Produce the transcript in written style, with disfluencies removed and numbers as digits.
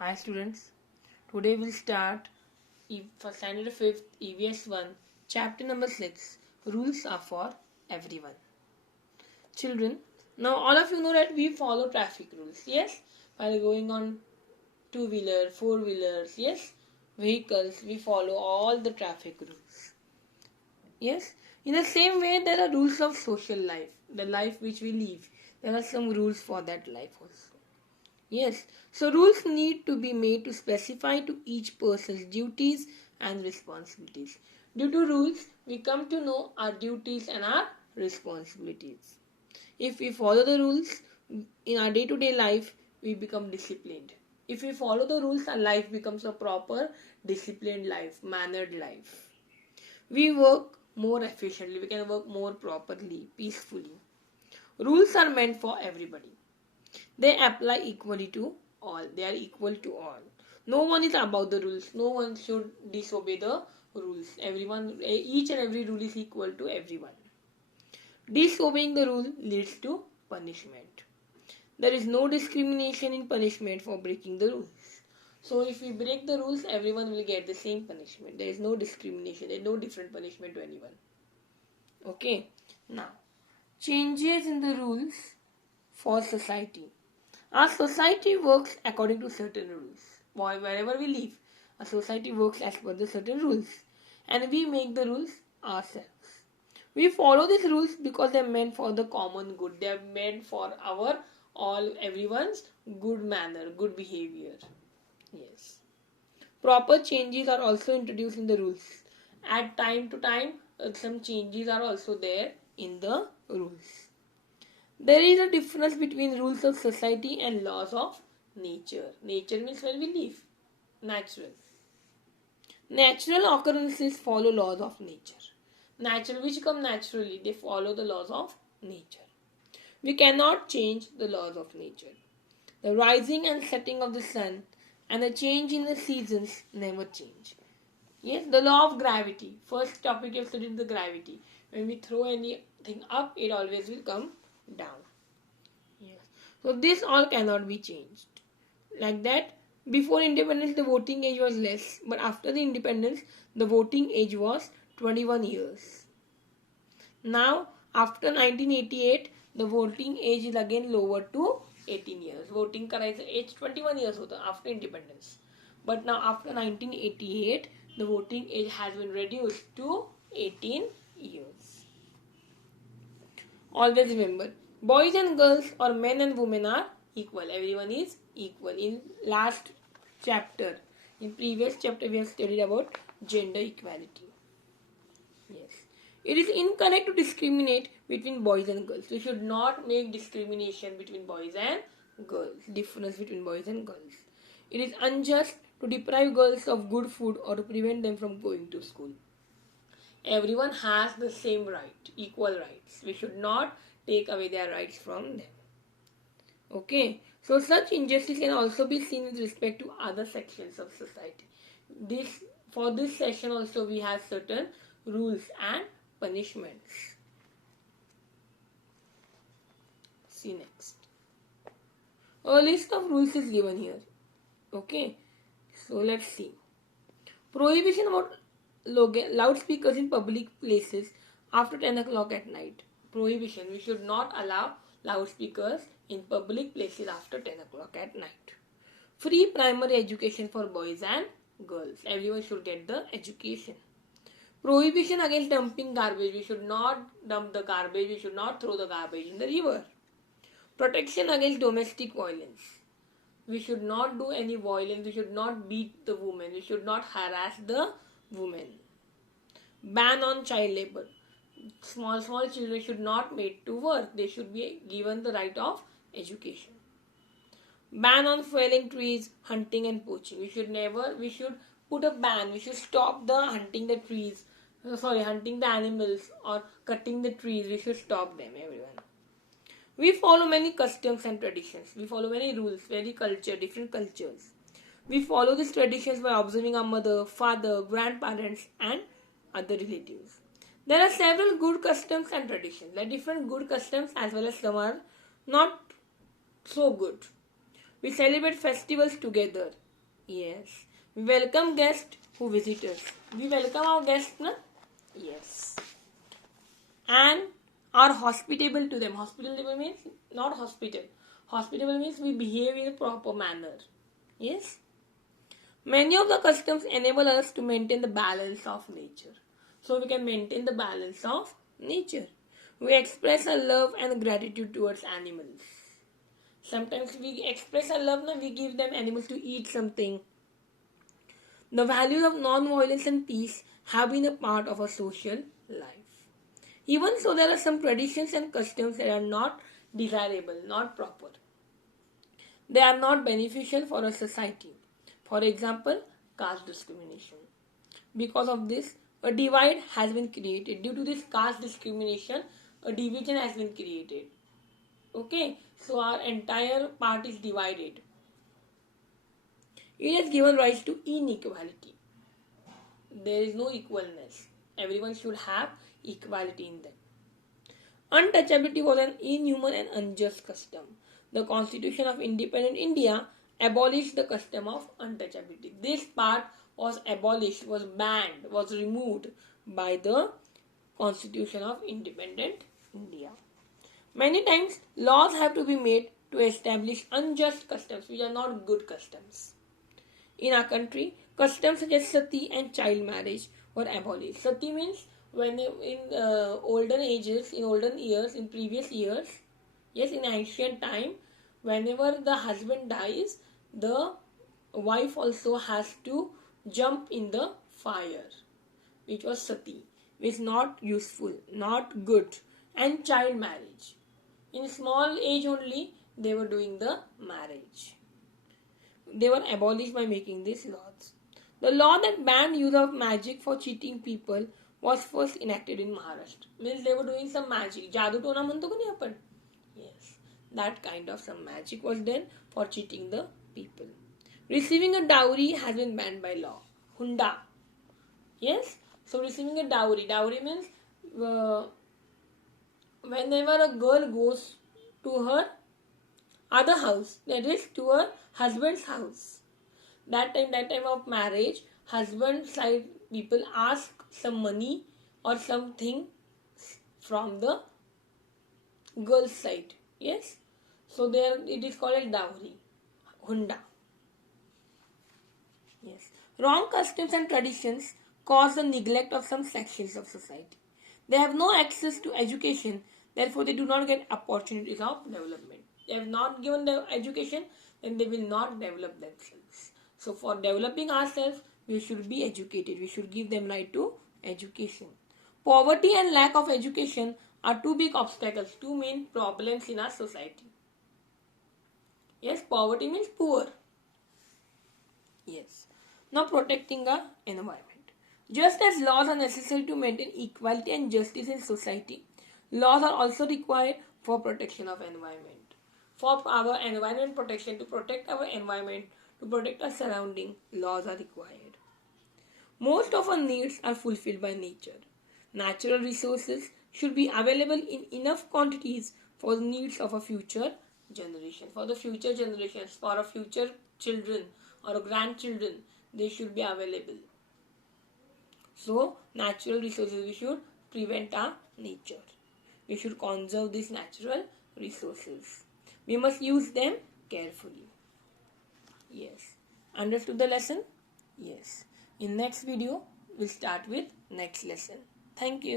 Hi students, today we'll start for standard 5th EVS 1 chapter number 6 rules are for everyone. Children, now all of you know that we follow traffic rules, yes? While going on two-wheeler, four-wheelers, yes? Vehicles, we follow all the traffic rules. Yes? In the same way there are rules of social life, the life which we live. There are some rules for that life also. Yes, so rules need to be made to specify to each person's duties and responsibilities. Due to rules, we come to know our duties and our responsibilities. If we follow the rules in our day-to-day life, we become disciplined. If we follow the rules, our life becomes a proper, disciplined life, mannered life. We work more efficiently, we can work more properly, peacefully. Rules are meant for everybody. They apply equally to all. They are equal to all. No one is above the rules. No one should disobey the rules. Each and every rule is equal to everyone. Disobeying the rule leads to punishment. There is no discrimination in punishment for breaking the rules. So if we break the rules, everyone will get the same punishment. There is no discrimination. There is no different punishment to anyone. Okay. Now, changes in the rules for society. Our society works according to certain rules. Wherever we live, a society works as per the certain rules. And we make the rules ourselves. We follow these rules because they are meant for the common good. They are meant for everyone's good manner, good behavior. Yes. Proper changes are also introduced in the rules. At time to time, some changes are also there in the rules. There is a difference between rules of society and laws of nature. Nature means where we live. Natural. Natural occurrences follow laws of nature. Natural which come naturally, they follow the laws of nature. We cannot change the laws of nature. The rising and setting of the sun and the change in the seasons never change. Yes, the law of gravity. First topic you have studied the gravity. When we throw anything up, it always will come down. Yes. So this all cannot be changed. Like that, before independence the voting age was less, but after the independence the voting age was 21 years. Now after 1988 the voting age is again lowered to 18 years. Voting करायचं age 21 years होतं after independence. But now after 1988 the voting age has been reduced to 18 years. Always remember, boys and girls or men and women are equal. Everyone is equal. In last chapter, in previous chapter, we have studied about gender equality. Yes. It is incorrect to discriminate between boys and girls. We should not make discrimination between boys and girls. Difference between boys and girls. It is unjust to deprive girls of good food or to prevent them from going to school. Everyone has the same right, equal rights. We should not take away their rights from them. Okay, so such injustice can also be seen with respect to other sections of society. For this session also we have certain rules and punishments. See next. A list of rules is given here. Okay, so let's see. Prohibition about loudspeakers in public places after 10 o'clock at night. Prohibition. We should not allow loudspeakers in public places after 10 o'clock at night. Free primary education for boys and girls. Everyone should get the education. Prohibition against dumping garbage. We should not dump the garbage. We should not throw the garbage in the river. Protection against domestic violence. We should not do any violence. We should not beat the women. We should not harass the women. Ban on child labor. Small children should not made to work. They should be given the right of education. Ban on felling trees, hunting and poaching. We should put a ban. We should stop the hunting the trees. Hunting the animals or cutting the trees. We should stop them, everyone. We follow many customs and traditions. We follow many rules, different cultures. We follow these traditions by observing our mother, father, grandparents and other relatives. There are several good customs and traditions. There are different good customs as well as some are not so good. We celebrate festivals together. Yes. We welcome guests who visit us. We welcome our guests, na? Yes. And are hospitable to them. Hospitable means not hospital. Hospitable means we behave in a proper manner. Yes. Many of the customs enable us to maintain the balance of nature. So we can maintain the balance of nature. We express our love and gratitude towards animals. Sometimes we express our love, we give them animals to eat something. The values of non-violence and peace have been a part of our social life. Even so, there are some traditions and customs that are not desirable, not proper. They are not beneficial for a society. For example, caste discrimination. Because of this, a divide has been created. Due to this caste discrimination, a division has been created. Okay, so our entire part is divided. It has given rise to inequality. There is no equalness. Everyone should have equality in them. Untouchability was an inhuman and unjust custom. The Constitution of Independent India abolished the custom of untouchability. This part was abolished, was banned, was removed by the Constitution of Independent India. Many times, laws have to be made to establish unjust customs, which are not good customs. In our country, customs such as sati and child marriage were abolished. Sati means when in olden ages, in olden years, in previous years, yes, in ancient time, whenever the husband dies, the wife also has to jump in the fire, which was sati, which is not useful, not good, and child marriage. In small age only, they were doing the marriage. They were abolished by making these laws. The law that banned use of magic for cheating people was first enacted in Maharashtra. Means they were doing some magic. Jadoo tona म्हणतो का नाही आपण? Yes. That kind of some magic was done for cheating the people. Receiving a dowry has been banned by law. Hunda. Yes. So receiving a dowry. Dowry means whenever a girl goes to her other house, that is to her husband's house. That time of marriage, husband side people ask some money or something from the girl's side. Yes. So there it is called a dowry. Hunda. Yes. Wrong customs and traditions cause the neglect of some sections of society. They have no access to education, therefore they do not get opportunities of development. They have not given the education, then they will not develop themselves. So for developing ourselves, we should be educated. We should give them right to education. Poverty and lack of education are two big obstacles, two main problems in our society. Yes, poverty means poor. Yes. Now protecting our environment. Just as laws are necessary to maintain equality and justice in society, laws are also required for protection of environment. For our environment protection, to protect our environment, to protect our surrounding, laws are required. Most of our needs are fulfilled by nature. Natural resources should be available in enough quantities for the needs of a future generation. For the future generations, for our future children or grandchildren, they should be available. So, natural resources, we should prevent our nature. We should conserve these natural resources. We must use them carefully. Yes. Understood the lesson? Yes. In next video, we'll start with next lesson. Thank you.